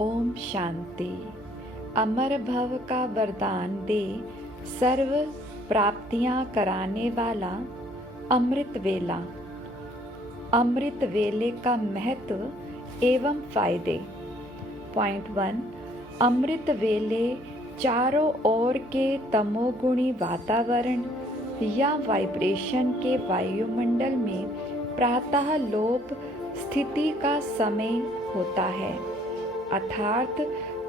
ओम शांति। अमर भव का वरदान दे सर्व प्राप्तियां कराने वाला अमृत वेला। अमृत वेले का महत्व एवं फायदे। पॉइंट 1। अमृत वेले चारों ओर के तमोगुणी वातावरण या वाइब्रेशन के वायुमंडल में प्रातः लोप स्थिति का समय होता है, अर्थात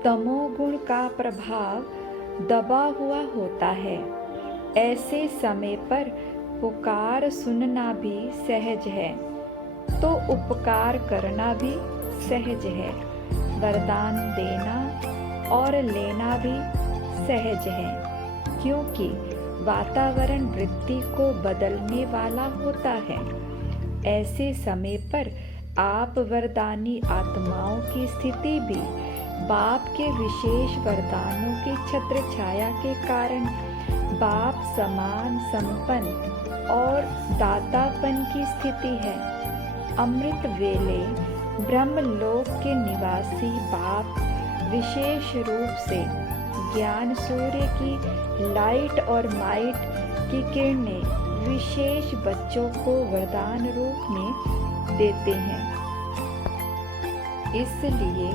तमोगुण का प्रभाव दबा हुआ होता है। ऐसे समय पर पुकार सुनना भी सहज है, तो उपकार करना भी सहज है। वरदान देना और लेना भी सहज है, क्योंकि वातावरण वृत्ति को बदलने वाला होता है। ऐसे समय पर आप वरदानी आत्माओं की स्थिति भी बाप के विशेष वरदानों की छत्र छाया के कारण बाप समान संपन्न और दातापन की स्थिति है। अमृत वेले ब्रह्मलोक के निवासी बाप विशेष रूप से ज्ञान सूर्य की लाइट और माइट की किरणें विशेष बच्चों को वरदान रूप में देते हैं। इसलिए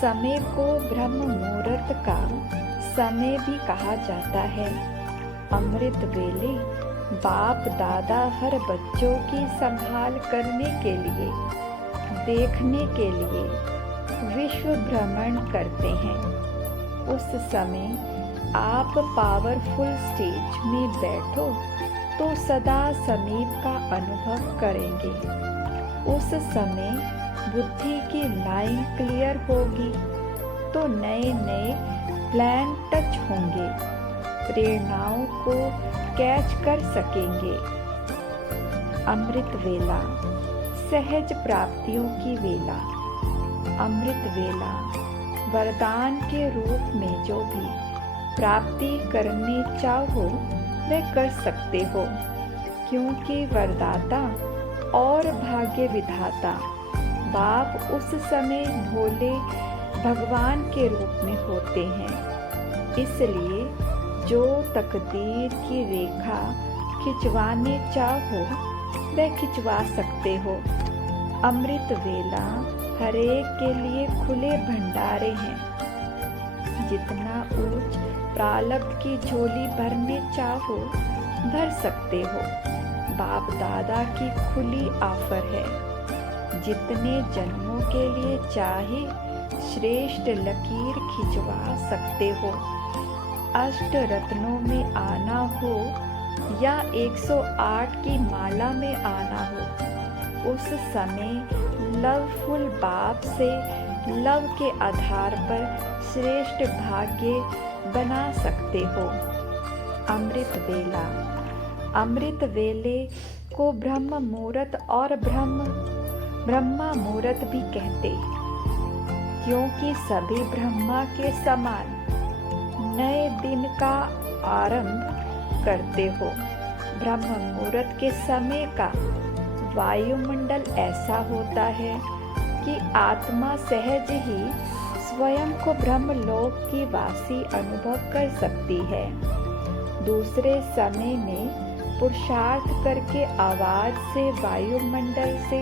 समय को ब्रह्म मुहूर्त का समय भी कहा जाता है। अमृत वेले बाप दादा हर बच्चों की संभाल करने के लिए, देखने के लिए विश्व भ्रमण करते हैं। उस समय आप पावरफुल स्टेज में बैठो तो सदा समीप का अनुभव करेंगे। उस समय बुद्धि की लाइन क्लियर होगी तो नए नए प्लान टच होंगे, प्रेरणाओं को कैच कर सकेंगे। अमृत वेला सहज प्राप्तियों की वेला। अमृत वेला वरदान के रूप में जो भी प्राप्ति करने चाहो वह कर सकते हो, क्योंकि वरदाता और भाग्य विधाता बाप उस समय भोले भगवान के रूप में होते हैं। इसलिए जो तकदीर की रेखा खिंचवाने चाहो वह खिंचवा सकते हो। अमृत वेला हरेक के लिए खुले भंडारे हैं। जितना ऊंच प्रारब्ध की झोली भरने चाहो भर सकते हो। बाप दादा की खुली ऑफर है। जितने जन्मों के लिए चाहे श्रेष्ठ लकीर खिंचवा सकते हो। अष्ट रत्नों में आना हो या 108 की माला में आना हो, उस समय लवफुल बाप से लव के आधार पर श्रेष्ठ भाग्य बना सकते हो। अमृत वेला। अमृत वेले को ब्रह्म मुहूर्त और ब्रह्मा मुहूर्त भी कहते, क्योंकि सभी ब्रह्मा के समान नए दिन का आरंभ करते हो। ब्रह्म मुहूर्त के समय का वायुमंडल ऐसा होता है कि आत्मा सहज ही स्वयं को ब्रह्मलोक की वासी अनुभव कर सकती है। दूसरे समय में पुरुषार्थ करके आवाज से वायुमंडल से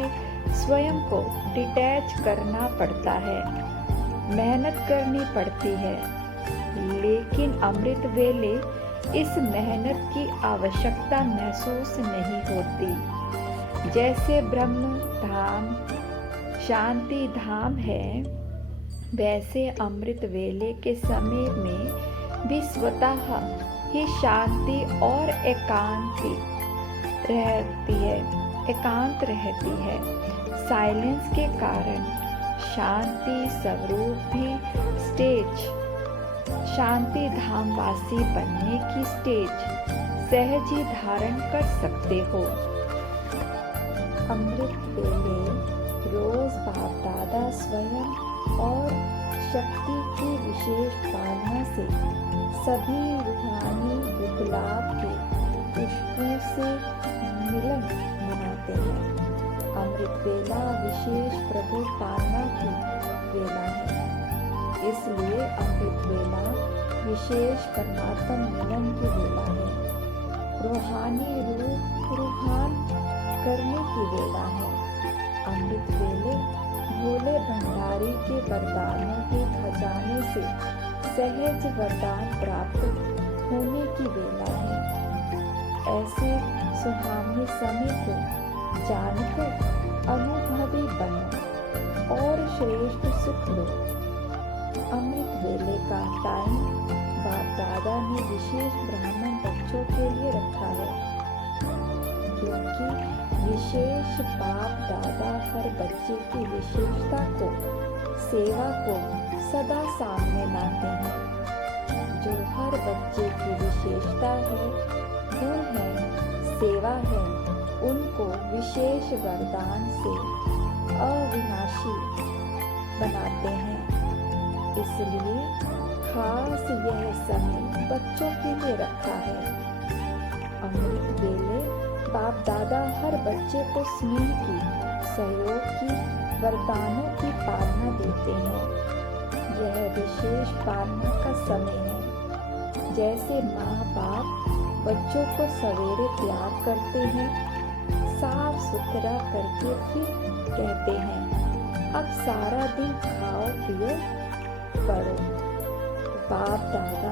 स्वयं को डिटैच करना पड़ता है, मेहनत करनी पड़ती है। लेकिन अमृत वेले इस मेहनत की आवश्यकता महसूस नहीं होती। जैसे ब्रह्म धाम शांति धाम है, वैसे अमृत वेले के समय में भी स्वतः ही शांति और एकांत रहती है। साइलेंस के कारण शांति स्वरूप भी स्टेज, शांति धाम वासी बनने की स्टेज सहज ही धारण कर सकते हो। अमृत वेले रोज बाप दादा स्वयं और शक्ति की विशेष पालना से सभी रूहानी विकलाप के पुष्पों से मिलन मनाते हैं। अमृत वेला विशेष प्रभु पालना की वेला है। विशेष परमात्मा मिलन की वेला है। रूहानी रूह रूहान करने की वेला है। अमृत वेले भोले भंडारी के वरदानों के खजाने से सहज वरदान प्राप्त होने की वेला है। ऐसे सुहावने समय को जानकर अनुभवी बनो और श्रेष्ठ सुख लो। अमृत वेले का टाइम बाप दादा ने विशेष ब्राह्मण बच्चों के लिए रखा है, क्योंकि विशेष बाप दादा हर बच्चे की विशेषता को, सेवा को सदा सामने लाते हैं। जो हर बच्चे की विशेषता है, गुण है, सेवा है, उनको विशेष वरदान से अविनाशी बनाते हैं। इसलिए खास यह समय बच्चों के लिए रखा है। अमृत वेले बाप दादा हर बच्चे को स्नेह की, सहयोग की, वरदानों की पालना देते हैं। यह विशेष पालना का समय है। जैसे माँ बाप बच्चों को सवेरे प्यार करते हैं, साफ सुथरा करके फिर कहते हैं अब सारा दिन खाओ पियो पढ़ो। बाप दादा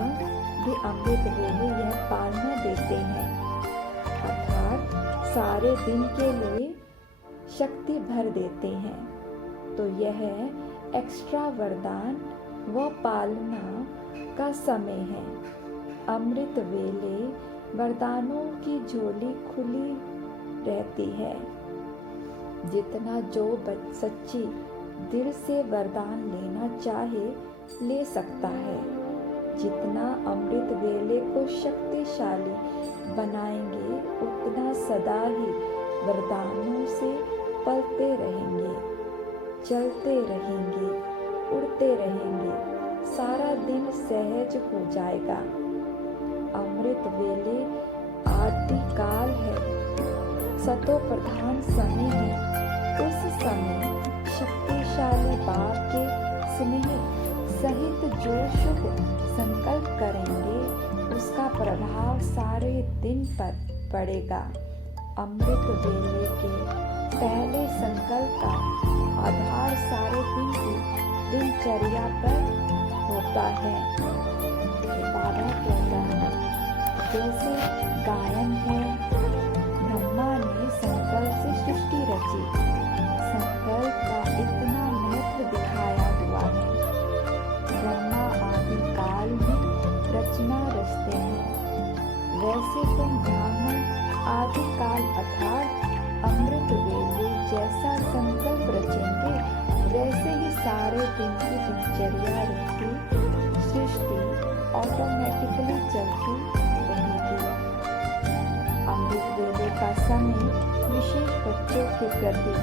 भी अमृत वेले यह पालना देते हैं, अर्थात सारे दिन के लिए शक्ति भर देते हैं। तो यह एक्स्ट्रा वरदान व पालना का समय है। अमृत वेले वरदानों की झोली खुली रहती है। जितना जो सच्ची दिल से वरदान लेना चाहे ले सकता है। जितना अमृत वेले को शक्तिशाली बनाएंगे, उतना सदा ही वरदानों से पलते रहेंगे, चलते रहेंगे, उड़ते रहेंगे। सारा दिन सहज हो जाएगा। अमृत वेले आदि काल है, सतो प्रधान समय है। उस समय शक्तिशाली बाप के स्नेह सहित जो शुभ संकल्प करेंगे, उसका प्रभाव सारे दिन पर पड़ेगा। अमृत वेले के पहले संकल्प का आधार सारे दिन की दिनचर्या पर होता है। बाबा कहता है, जैसे गायन है, ब्रह्मा ने संकल्प से सृष्टि रची। संकल्प का इतना महत्व दिखाया हुआ है। ब्रह्मा आदि काल में रचना रचते हैं, वैसे तुम ब्राह्मण आदि काल अर्थात अमृत वेले जैसा संकल्प रचेंगे, वैसे ही सारे दिन की दिनचर्या रहती, सृष्टि ऑटोमेटिकली चलती रहेगी। अमृत वेले का समय विशेष बच्चों के प्रति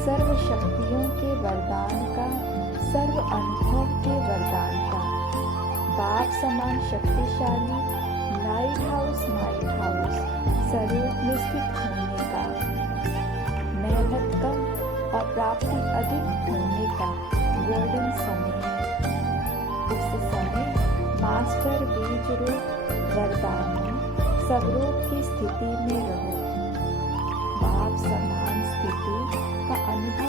सर्व शक्तियों के वरदान का, सर्व अनुभव के वरदान का, बाप समान शक्तिशाली लाइट हाउस स्वरूप में स्थित होने का, मेहनत कम और प्राप्ति अधिक होने का गोल्डन समय है। इस समय मास्टर बीज रूप वरदानों स्वरूप की स्थिति में रहो।